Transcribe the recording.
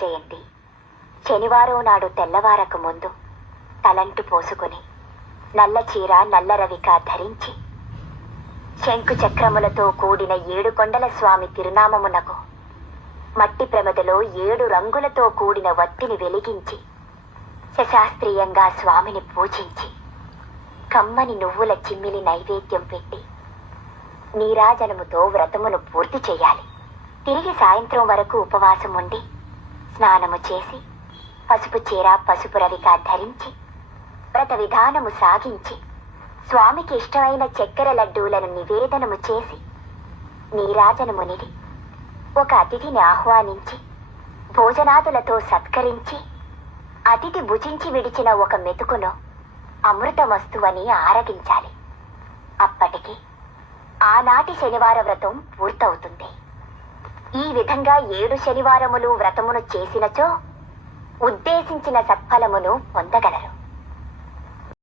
జయంతి శనివారం నాడు తెల్లవారకు ముందు తలంటు పోసుకుని నల్ల చీర నల్ల రవిక ధరించి శంకు చక్రములతో కూడిన 7 కొండల స్వామి తిరునామమునకు మట్టి ప్రమదలో 7 రంగులతో కూడిన వత్తిని వెలిగించి శశాస్త్రీయంగా స్వామిని పూజించి కమ్మని నువ్వుల చిమ్మిలి నైవేద్యం పెట్టి నీరాజనముతో వ్రతమును పూర్తి చేయాలి. తిరిగి సాయంత్రం వరకు ఉపవాసం ఉండి స్నానము చేసి పసుపు చీర పసుపు రవిక ధరించి వ్రత విధానము సాగించి స్వామికి ఇష్టమైన చక్కెర లడ్డూలను నివేదనము చేసి నీరాజనమునిది ఒక అతిథిని ఆహ్వానించి భోజనాదులతో సత్కరించి అతిథి భుజించి విడిచిన ఒక మెతుకును అమృత వస్తువని ఆరగించాలి. అప్పటికి ఆనాటి శనివార వ్రతం పూర్తవుతుంది. ఈ విధంగా 7 శనివారములు వ్రతమును చేసినచో ఉద్దేశించిన సత్ఫలమును పొందగలరు.